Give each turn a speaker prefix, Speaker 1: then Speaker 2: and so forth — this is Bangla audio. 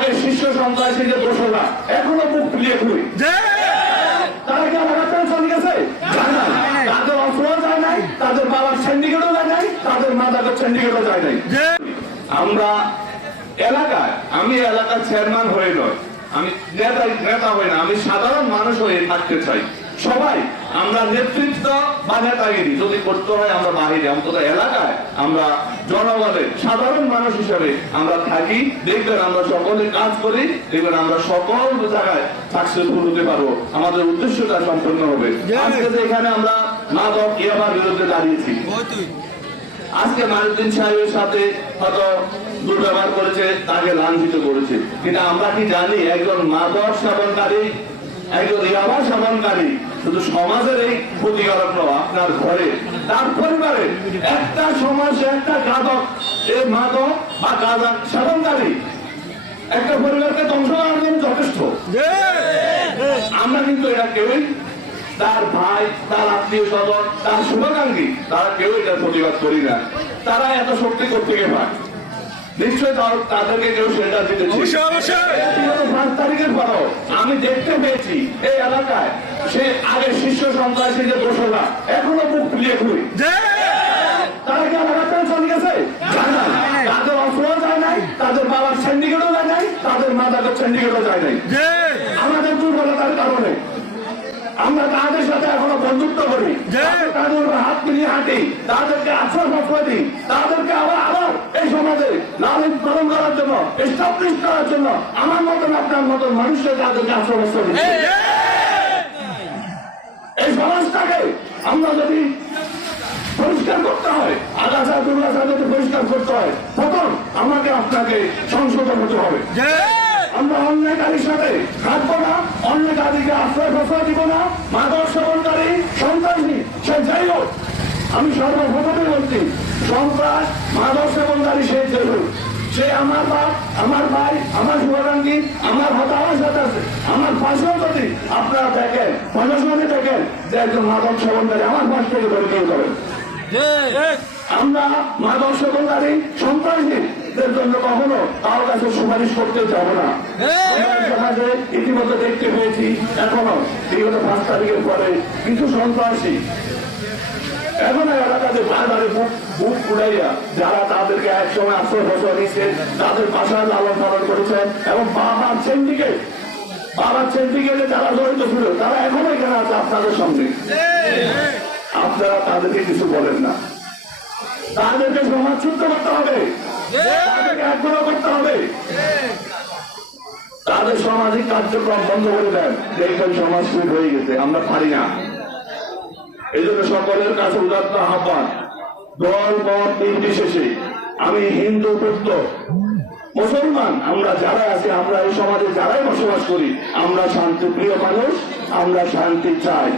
Speaker 1: আগে শীর্ষ সন্ত্রাসী যে দোষরা এখনও মুখ খুলিয়ে খুলি। তারা কি আমার পেনশন গেছে? তাদের অস্ত্রও যায় নাই তাদের বাবার সিন্ডিকেটও যায় নাই তাদের মাদাকের সিন্ডিকেটও যায় নাই। আমরা এলাকায় আমি এলাকার চেয়ারম্যান হয়ে নয়। আমি নেতা নেতা হই না আমি সাধারণ মানুষ হয়ে থাকতে চাই। সবাই আমরা নেতৃত্ব বা নেতাগিরি যদি করতে হয় আমরা বাহিরে অন্তত এলাকায় আমরা জনগণের সাধারণ মানুষ হিসেবে আমরা থাকি। দেখবেন আমরা সকলে কাজ করি দেখবেন আমরা সকল জায়গায় সাকসেসফুল হতে পারব। আমাদের উদ্দেশ্যটা সম্পূর্ণ হবে। আজকে যে এখানে আমরা মাদক ইয়াবার বিরুদ্ধে দাঁড়িয়েছি। আজকে মারুদ্দিন সাহেবের সাথে হয়তো দুর্ব্যবহার করেছে তাকে লাঞ্ছিত করেছে। কিন্তু আমরা কি জানি একজন মাদক সেবনকারী একজন ইয়াবা সেবনকারী শুধু সমাজের এই ক্ষতিকারক নয়, আপনার ঘরে, তার পরিবারে একটা সমাজে একটা গাদক এই মাদক বা গাঁজা, সেবনকারী। একটা পরিবারকে ধ্বংস করার যথেষ্ট। আমরা কিন্তু এটা কেউই, তার ভাই, তার আত্মীয় স্বজন, তার শুভাকাঙ্ক্ষী, তারা কেউ এটা প্রতিবাদ করি না। তারা এত শক্তি করতে গিয়ে পায়? নিশ্চয় তাদেরকে কেউ পাঁচ তারিখের পরও? আমি দেখতে পেয়েছি এই এলাকায় সে আগে শীর্ষ সন্ত্রাসী যে দোষরা এখনও মুখ তারা কি আমার পেনশন গেছে? তাদের অস্ত্রও যায় নাই তাদের বাবার সিন্ডিকেটও যায় নাই তাদের সিন্ডিকেটও যায় নাই। আমাদের দুর্বলতার কারণে আমরা তাদের সাথে এখনও বন্ধুত্ব করি। তাদের হাত মিলিয়ে হাঁটি তাদেরকে আশ্বাস করি তাদেরকে সমাজে লালন পালন করার জন্য এস্টাবলিশ করার জন্য আমার মতন আপনার মতন মানুষকে তাদেরকে করি এই সমাজটাকে আমরা যদি পরিষ্কার করতে হয়, আগাছা দুর্গাছা যদি পরিষ্কার করতে হয়, তখন আমাকে আপনাকে সংশোধন হতে হবে। আমরা অন্যায়কারীর সাথে থাকব না, অন্যায়কারীকে আশ্রয় প্রশ্রয় দিব না, মাদক সেবনকারী, সন্ত্রাসী, সে যাই হোক আমি সর্বপ্রথমে বলছি, সন্ত্রাস মাদক সেবনকারী সে জরুর সে আমার বাপ, আমার ভাই, আমার শুভাকাঙ্ক্ষী, আমার হাতে আমার সাথে আছে। আমার পাশেও যদি আপনারা দেখেন, প্রশাসনে দেখেন যে একজন মাদক সেবনকারী আমার পাশ থেকে ধরে নিয়ে আমরা মাদক সেবনকারী সন্ত্রাসীদের জন্য কখনো কারও কাছে সুপারিশ করতে যাব না। সমাজে ইতিমধ্যে দেখতে পেয়েছি, এখনও, বিগত পাঁচ তারিখের পরে কিছু সন্ত্রাসী এখন এলাকাতে বারবারে বুক ফুলাইয়া যারা তাদেরকে একসময় আশ্রয় বছর দিচ্ছে তাদের বাসায় লালন পালন করেছেন এবং বাবার সিন্ডিকেট বাবার সিন্ডিকেটে যারা জড়িত ছিল, তারা এখনও এখানে আছে আপনাদের সঙ্গে। আপনারা তাদেরকে কিছু বলেন না। তাদেরকে সমাজ শুদ্ধ করতে হবে। তাদেরকে আগ্রহ করতে হবে। তাদের সামাজিক কার্যক্রম বন্ধ করে দেন। দেখবেন সমাজ ঠিক হয়ে গেছে। আমরা পারি না। এই জন্য সকলের কাছে উদাত্ত আহ্বান। দল, মত নির্বিশেষে আমি হিন্দু, বৌদ্ধ, মুসলমান, আমরা যারা আছি, আমরা এই সমাজে যারাই বসবাস করি, আমরা শান্তি, প্রিয় মানুষ, আমরা শান্তি চাই।